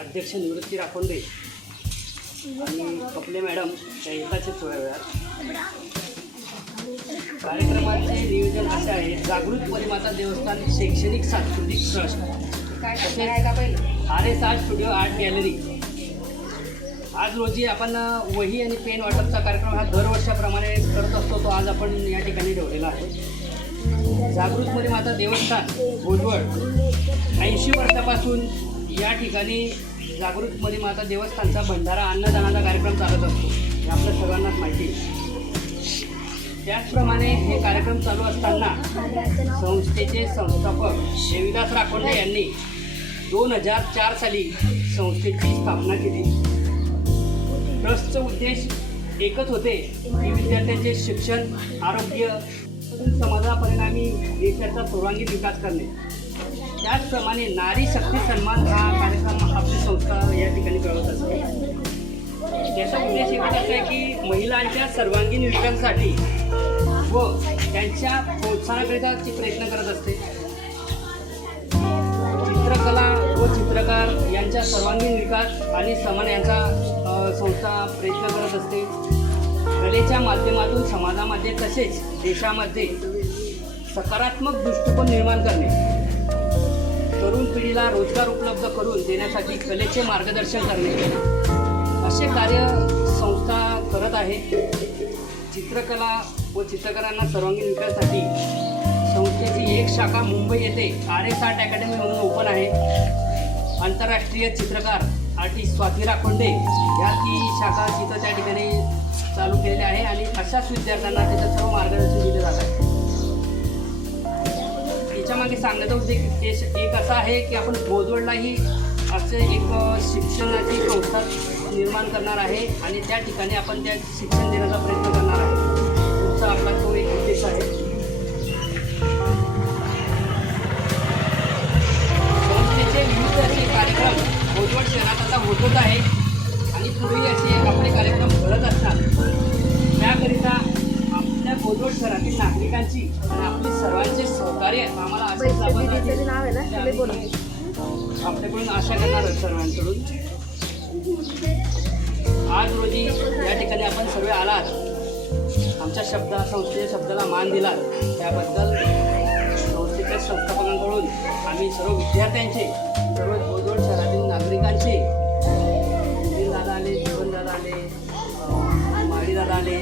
अध्यक्ष निवृत्ती राखोंडे आणि कपले मॅडम त्या येताचे थोड्या वेळात. कार्यक्रमाचे नियोजन असे आहे जागृत परिमाता देवस्थान शैक्षणिक सांस्कृतिक ट्रस्ट. तसेच R S R studio art gallery. आज रोजी आपण वही आणि पेन वाटपचा कार्यक्रम हा दरवर्षाप्रमाणे करत असतो तो आज आपण या ठिकाणी ठेवलेला आहे. जागृत परिमाता देवस्थान भुजबळ ऐंशी वर्षापासून या ठिकाणी जागृत परिमाता देवस्थानचा भंडारा अन्नदानाचा कार्यक्रम चालत असतो. हे आपल्या सर्वांनाच माहिती आहे. त्याचप्रमाणे हे कार्यक्रम चालू असताना संस्थेचे संस्थापक देविदास राखोंडे यांनी दोन हजार चार साली संस्थेची स्थापना केली. ट्रस्टचा उद्देश एकच होते की विद्यार्थ्यांचे शिक्षण आरोग्य समाजापरिणामी देशाचा सर्वांगीण विकास करणे. त्याचप्रमाणे नारी शक्ती सन्मान हा कार्यक्रम आपली संस्था या ठिकाणी करत असते. त्याचा उद्देश एकच असा आहे की महिलांच्या सर्वांगीण विकासासाठी व त्यांच्या प्रोत्साहनाकरिताची प्रयत्न करत असते. चित्रकला व चित्रकार यांच्या सर्वांगीण विकास आणि समान यांचा संस्था प्रयत्न करत असते. कलेच्या माध्यमातून समाजामध्ये तसेच देशामध्ये सकारात्मक दृष्टिकोन निर्माण करणे. तरुण पिढीला रोजगार उपलब्ध करून देण्यासाठी कलेचे मार्गदर्शन करणे. असे कार्य संस्था करत आहे. चित्रकला व चित्रकारांना सर्वांगीण विकासासाठी संस्थेची एक शाखा मुंबई येथे आर एस आर्ट अकॅडमी म्हणून ओपन आहे. आंतरराष्ट्रीय चित्रकार आर्टिस्ट स्वाती राखोंडे या ती शाखा तिथं त्या ठिकाणी चालू केलेली आहे आणि अशाच विद्यार्थ्यांना त्याचं सर्व मार्गदर्शन दिले जात आहे. याच्यामागे सांगण्याचा उद्देश एक असा आहे की आपण बोदवडलाही असं एक शिक्षणाची संस्था निर्माण करणार आहे आणि त्या ठिकाणी आपण त्या शिक्षण देण्याचा प्रयत्न करणार आहे. तुमचा आपला तो एक उद्देश आहे. संस्थेचे विविध असे कार्यक्रम बोदवड शहरात आता होतच आहे आणि पूर्वी असे आपले कार्यक्रम घडत असतात. त्याकरिता बोदवड शहरातील नागरिकांची आणि आपली सर्वांचे सहकार्य आम्हाला असे राहतील. नाव आहे ना आपल्याकडून आशा करणार सर्वांकडून. आज रोजी या ठिकाणी आपण सर्व आलात. आमच्या शब्द संस्थेच्या शब्दाला मान दिला त्याबद्दल संस्थेच्या संस्थापकांकडून आम्ही सर्व विद्यार्थ्यांचे सर्व बोदवड शहरातील नागरिकांचे अं, आले.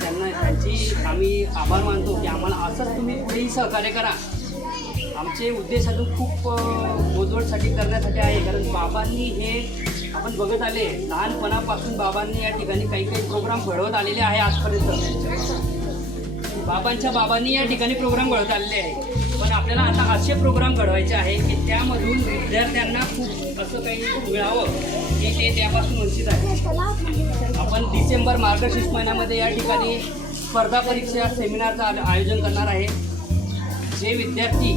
त्यांना त्यांची आम्ही आभार मानतो की आम्हाला असंच तुम्ही पुढेही सहकार्य करा. आमचे उद्देश अजून खूप मोजवडसाठी करण्यासाठी आहे. कारण बाबांनी हे आपण बघत आले लहानपणापासून बाबांनी या ठिकाणी काही काही प्रोग्राम घडवत आलेले आहे आजपर्यंत. बाबांच्या बाबांनी या ठिकाणी प्रोग्राम घडवत आलेले आहे. पण आपल्याला आता असे प्रोग्राम घडवायचे आहे की त्यामधून विद्यार्थ्यांना खूप असं काही मिळावं की ते त्यापासून वंचित आहे आपण डिसेंबर मार्गशीर्ष महिन्यामध्ये या ठिकाणी स्पर्धा परीक्षा सेमिनारचं आयोजन करणार आहे. जे विद्यार्थी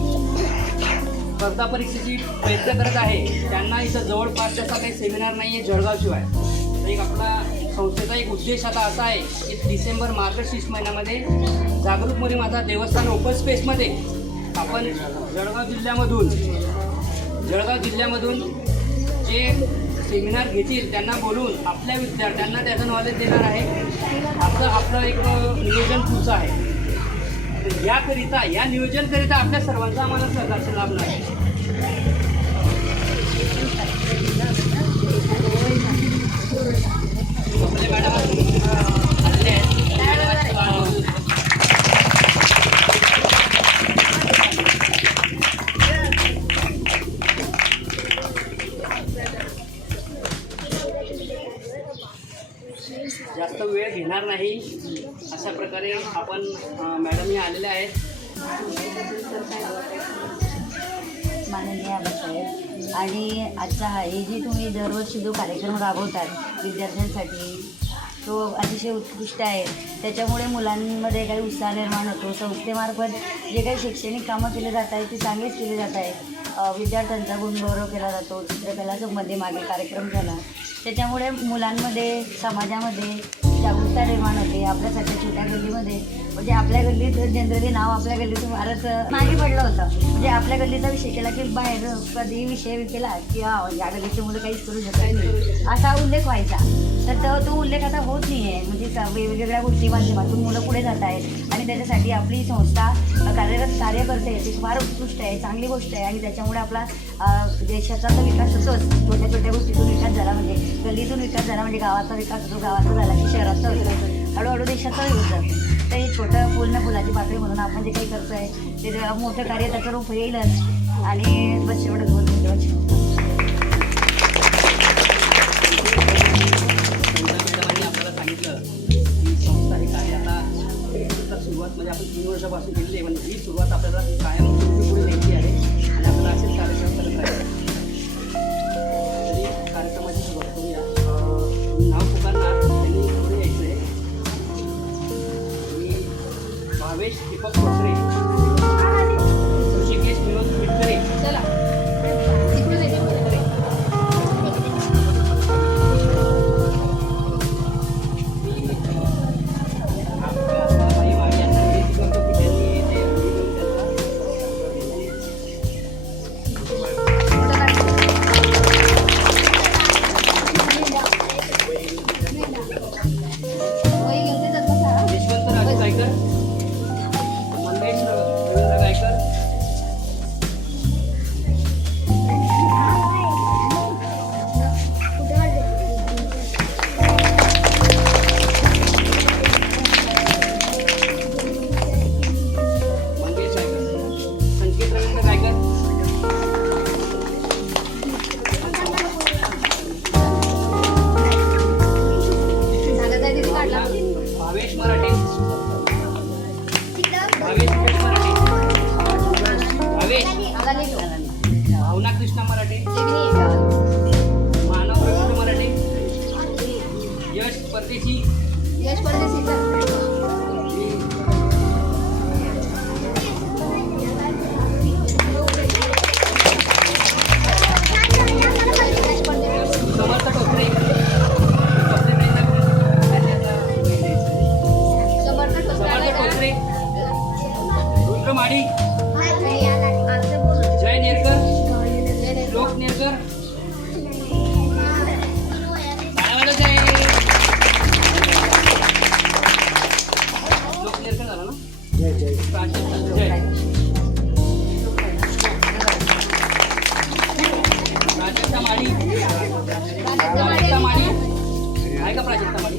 स्पर्धा परीक्षेची प्रयत्न करत आहे त्यांना इथं जवळपास त्याचा काही सेमिनार नाही आहे जळगावशिवाय तर एक आपला संस्थेचा एक उद्देश आता असा आहे की डिसेंबर मार्गशीर्ष महिन्यामध्ये जागरूक मुली माझा देवस्थान ओपन स्पेसमध्ये आपण जळगाव जिल्ह्यामधून जळगाव जिल्ह्यामधून जे सेमिनार घेतील त्यांना बोलून आपल्या विद्यार्थ्यांना त्याचं नॉलेज देणार आहे. असं आपलं एक नियोजन पुढचं आहे. याकरिता या नियोजनकरिता आपल्या सर्वांचा आम्हाला सहकार्य लाभणार आहे. मॅडम नाही. अशा प्रकारे आपण मॅडम या आलेल्या आहेत. माननीय आबासाहेब आणि आजचा हा हे जे तुम्ही दरवर्षी जो कार्यक्रम राबवतात विद्यार्थ्यांसाठी तो अतिशय उत्कृष्ट आहे. त्याच्यामुळे मुलांमध्ये काही उत्साह निर्माण होतो. संस्थेमार्फत जे काही शैक्षणिक कामं केले जात आहेत ते चांगलेच केले जात आहेत. विद्यार्थ्यांचा गुणगौरव केला जातो चित्रकला संबंधी मागे कार्यक्रम झाला. त्याच्यामुळे मुलांमध्ये समाजामध्ये जागरूकता निर्माण होते आपल्यासारख्या छोट्या गल्लीमध्ये म्हणजे आपल्या गल्लीत जनरली नाव आपल्या गल्लीतून फारच मागे पडलं होतं. म्हणजे आपल्या गल्लीचा विषय केला की बाहेर कधी विषय केला की या गल्लीची मुलं काहीच करू शकत नाही. असा उल्लेख व्हायचा. तर तो- तो उल्लेख आता होत नाही आहे म्हणजे वेगवेगळ्या गोष्टी माध्यमातून मुलं पुढे जात आहेत. आणि त्याच्यासाठी आपली संस्था कार्यरत कार्य करते ती फार उत्कृष्ट आहे चांगली गोष्ट आहे. आणि त्याच्यामुळे आपला देशाचा तर विकास होतोच छोट्या छोट्या गोष्टीतून विकास झाला म्हणजे गल्लीतून विकास झाला म्हणजे गावाचा विकास होतो गावाचा झाला की शहराचा विकास होतो. हळूहळू देशाचाही होत. जातो तर हे छोटं फुल फुलाची पाकळी म्हणून आपण जे काही करतो आहे ते मोठं कार्य त्याचं रूप येईलच. आणि बस एवढंच बोलतो. आपल्याला सांगितलं कार्य आता सुरुवात म्हणजे आपण तीन वर्षापासून केलेली आहे ही सुरुवात आपल्याला कायम पुढे आहे आणि आपल्याला असेच कार्यक्रम करत राहायचे तरी कार्यक्रमाची सुरुवात करूया नाव भावेश मराठे. भावेश मराठे. भावेश. भावना कृष्णा मराठे. मानव कृष्ण मराठे. यश परदेशी. यश परदेशी माडी. जय नेरकर. जय श्लोक नेरकर श्लोक नेरकर झाला ना? प्राजक्ता जय. प्राजक्ता माडी. प्राजक्ता माडी. आहे का प्राजक्ता माडी?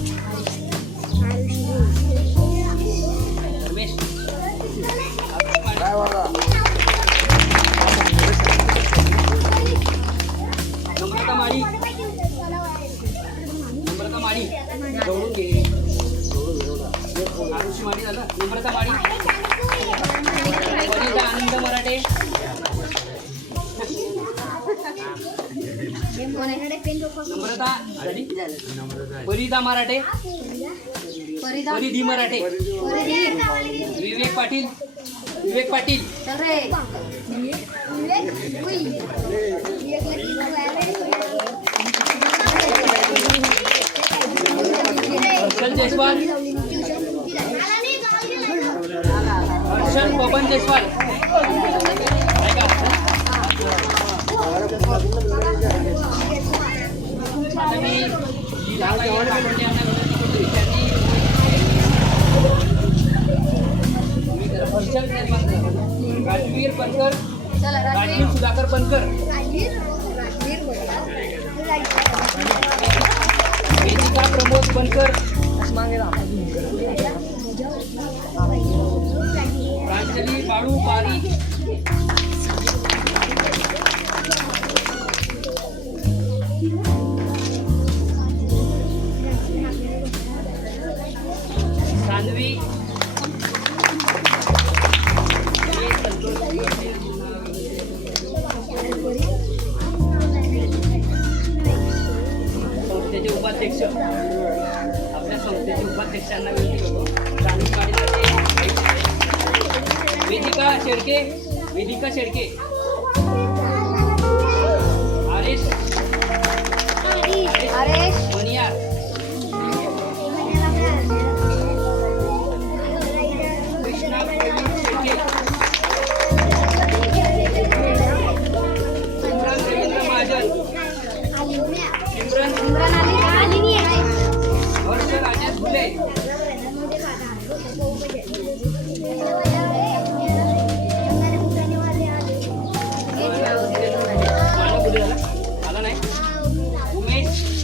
नम्रता वनिता मराठे. परिधी मराठे. विवेक पाटील. विवेक पाटील. हर्षल जयस्वाल. हर्षल पवन Jaiswal. banker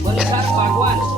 Boleh tak bagus?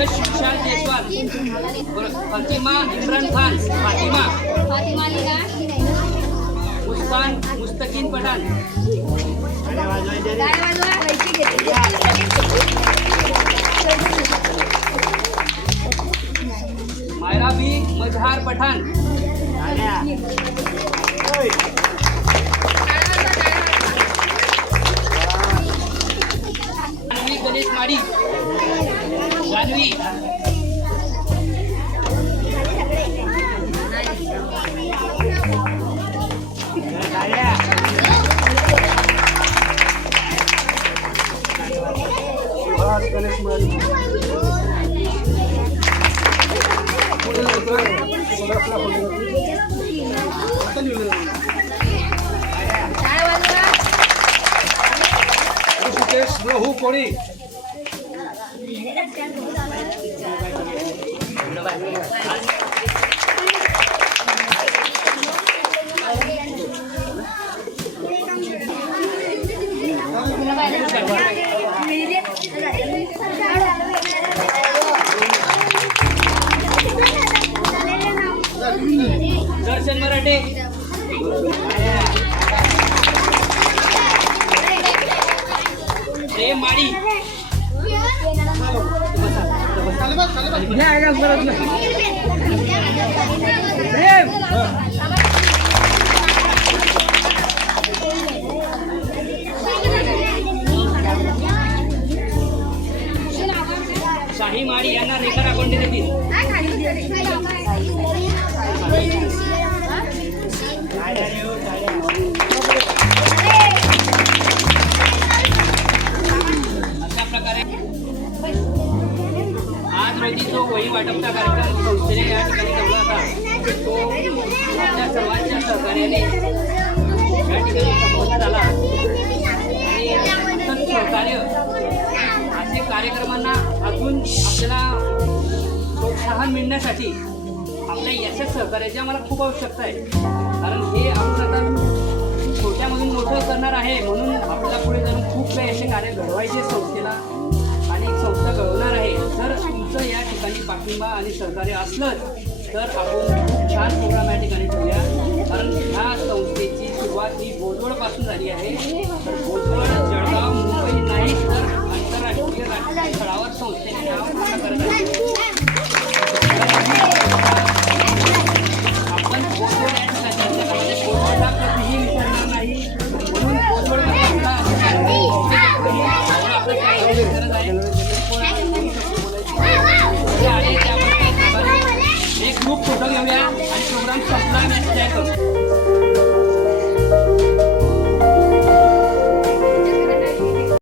यश विशाल जयस्वाल फातिमा इमरान खान फातिमा मुस्तान मुस्तकीन पठाण मायरा बी मजहार पठाण गणेश माडी Anjing. मिळण्यासाठी आपल्या यशस्वी सहकार्याची आम्हाला खूप आवश्यकता आहे. कारण हे आपण आता छोट्यामधून मोठं करणार आहे म्हणून आपल्याला पुढे जाऊन खूप काही असे कार्य घडवायचे संस्थेला आणि संस्था घडवणार आहे. जर तुमचं या ठिकाणी पाठिंबा आणि सहकार्य असलंच तर आपण छान प्रोग्राम या ठिकाणी ठेवूया कारण ह्या संस्थेची सुरुवात ही भोजवळपासून झाली आहे. तर भोजवळ